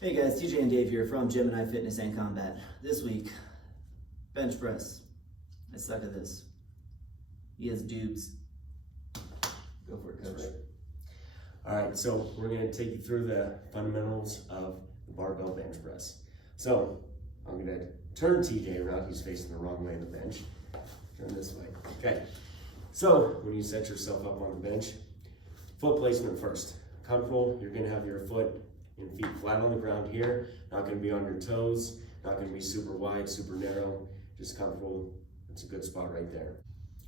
Hey guys, TJ and Dave here from Gemini Fitness and Combat. This week, bench press. I suck at this. He has dubs. Go for it, coach. All right, so we're going to take you through the fundamentals of the barbell bench press. So I'm going to turn TJ around. He's facing the wrong way on the bench. Turn this way. Okay. So when you set yourself up on the bench, foot placement first. Comfortable. You're going to have your foot and feet flat on the ground here. Not going to be on your toes. Not going to be super wide, super narrow. Just comfortable. It's a good spot right there.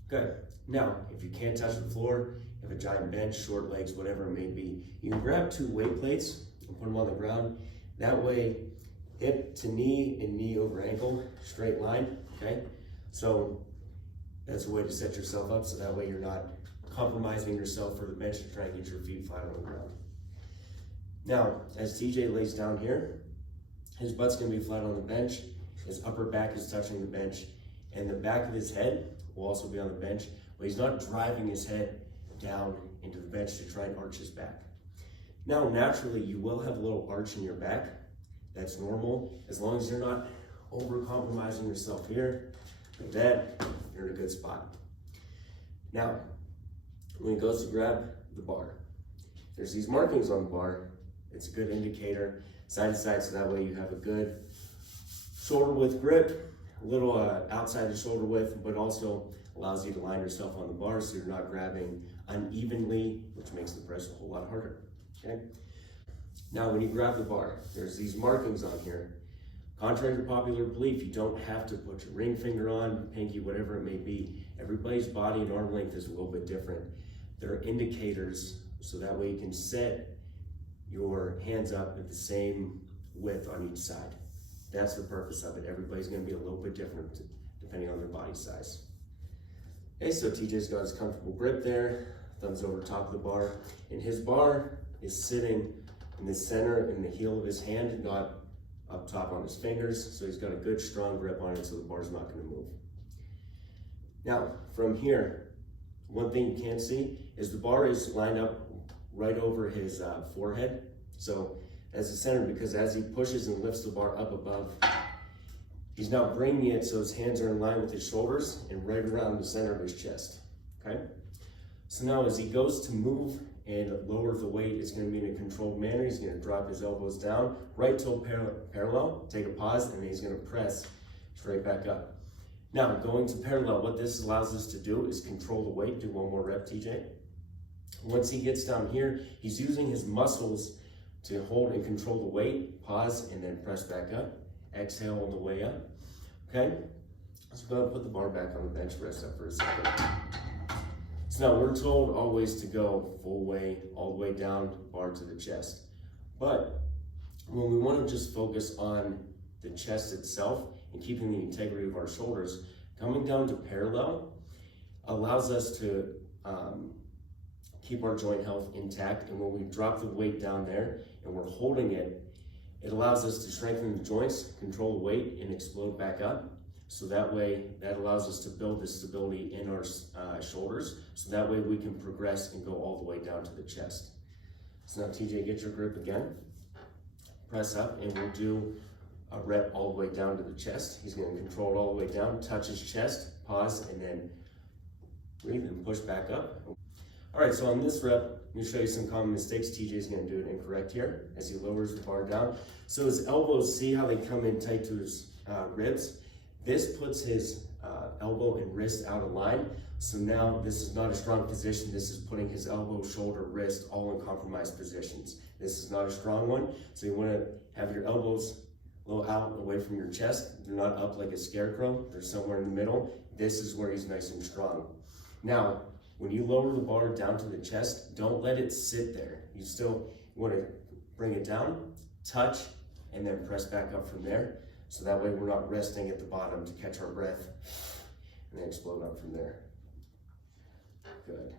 Good. Now, if you can't touch the floor, you have a giant bench, short legs, whatever it may be, you can grab 2 weight plates and put them on the ground. That way, hip to knee and knee over ankle, straight line, okay? So that's a way to set yourself up so that way you're not compromising yourself for the bench to try and get your feet flat on the ground. Now, as TJ lays down here, his butt's gonna be flat on the bench, his upper back is touching the bench, and the back of his head will also be on the bench, but he's not driving his head down into the bench to try and arch his back. Now, naturally, you will have a little arch in your back. That's normal, as long as you're not over-compromising yourself here. Like that, you're in a good spot. Now, when he goes to grab the bar, there's these markings on the bar. It's a good indicator, side to side, so that way you have a good shoulder width grip, a little outside the shoulder width, but also allows you to line yourself on the bar so you're not grabbing unevenly, which makes the press a whole lot harder, okay? Now, when you grab the bar, there's these markings on here. Contrary to popular belief, you don't have to put your ring finger on, pinky, whatever it may be. Everybody's body and arm length is a little bit different. There are indicators so that way you can set your hands up at the same width on each side. That's the purpose of it. Everybody's gonna be a little bit different depending on their body size. Okay, so TJ's got his comfortable grip there, thumbs over top of the bar, and his bar is sitting in the center in the heel of his hand, not up top on his fingers, so he's got a good strong grip on it so the bar's not gonna move. Now, from here, one thing you can't see is the bar is lined up right over his forehead. So as the center, because as he pushes and lifts the bar up above, he's now bringing it so his hands are in line with his shoulders and right around the center of his chest, okay? So now as he goes to move and lower the weight, it's gonna be in a controlled manner. He's gonna drop his elbows down, right toe parallel, take a pause, and then he's gonna press straight back up. Now, going to parallel, what this allows us to do is control the weight. Do one more rep, TJ. Once he gets down here, he's using his muscles to hold and control the weight, pause, and then press back up. Exhale on the way up, okay? So go ahead and put the bar back on the bench, rest up for a second. So now we're told always to go full way, all the way down, bar to the chest. But when we want to just focus on the chest itself and keeping the integrity of our shoulders, coming down to parallel allows us to keep our joint health intact. And when we drop the weight down there and we're holding it, it allows us to strengthen the joints, control the weight, and explode back up. So that way, that allows us to build the stability in our shoulders. So that way we can progress and go all the way down to the chest. So now TJ, get your grip again. Press up, and we'll do a rep all the way down to the chest. He's gonna control it all the way down, touch his chest, pause, and then breathe and push back up. All right, so on this rep, let me show you some common mistakes. TJ's gonna do it incorrect here as he lowers the bar down. So his elbows, see how they come in tight to his ribs? This puts his elbow and wrist out of line. So now this is not a strong position. This is putting his elbow, shoulder, wrist all in compromised positions. This is not a strong one. So you wanna have your elbows a little out away from your chest. They're not up like a scarecrow. They're somewhere in the middle. This is where he's nice and strong. Now, when you lower the bar down to the chest, don't let it sit there. You still want to bring it down, touch, and then press back up from there. So that way we're not resting at the bottom to catch our breath and then explode up from there. Good.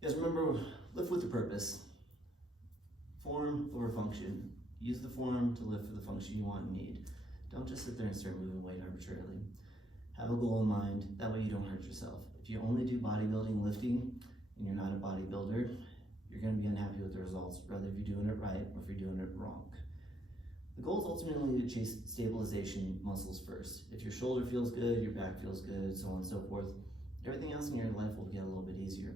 Just remember, lift with a purpose. Form over function. Use the form to lift for the function you want and need. Don't just sit there and start moving weight arbitrarily. Have a goal in mind, that way you don't hurt yourself. If you only do bodybuilding lifting and you're not a bodybuilder, you're gonna be unhappy with the results, whether if you're doing it right or if you're doing it wrong. The goal is ultimately to chase stabilization muscles first. If your shoulder feels good, your back feels good, so on and so forth, everything else in your life will get a little bit easier.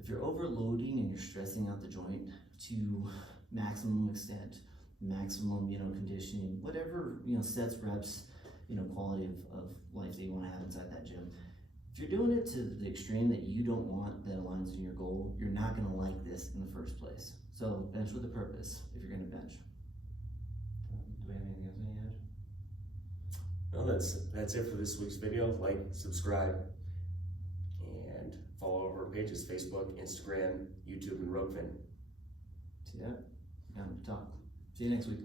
If you're overloading and you're stressing out the joint to maximum extent, maximum, conditioning, whatever, sets, reps, quality of life that you want to have inside that gym. If you're doing it to the extreme that you don't want, that aligns with your goal, you're not going to like this in the first place. So bench with a purpose if you're going to bench. Do we have anything else you want to add? Well, that's it for this week's video. Like, subscribe, and follow our pages: Facebook, Instagram, YouTube, and Rockfin. See that? Talk. See you next week.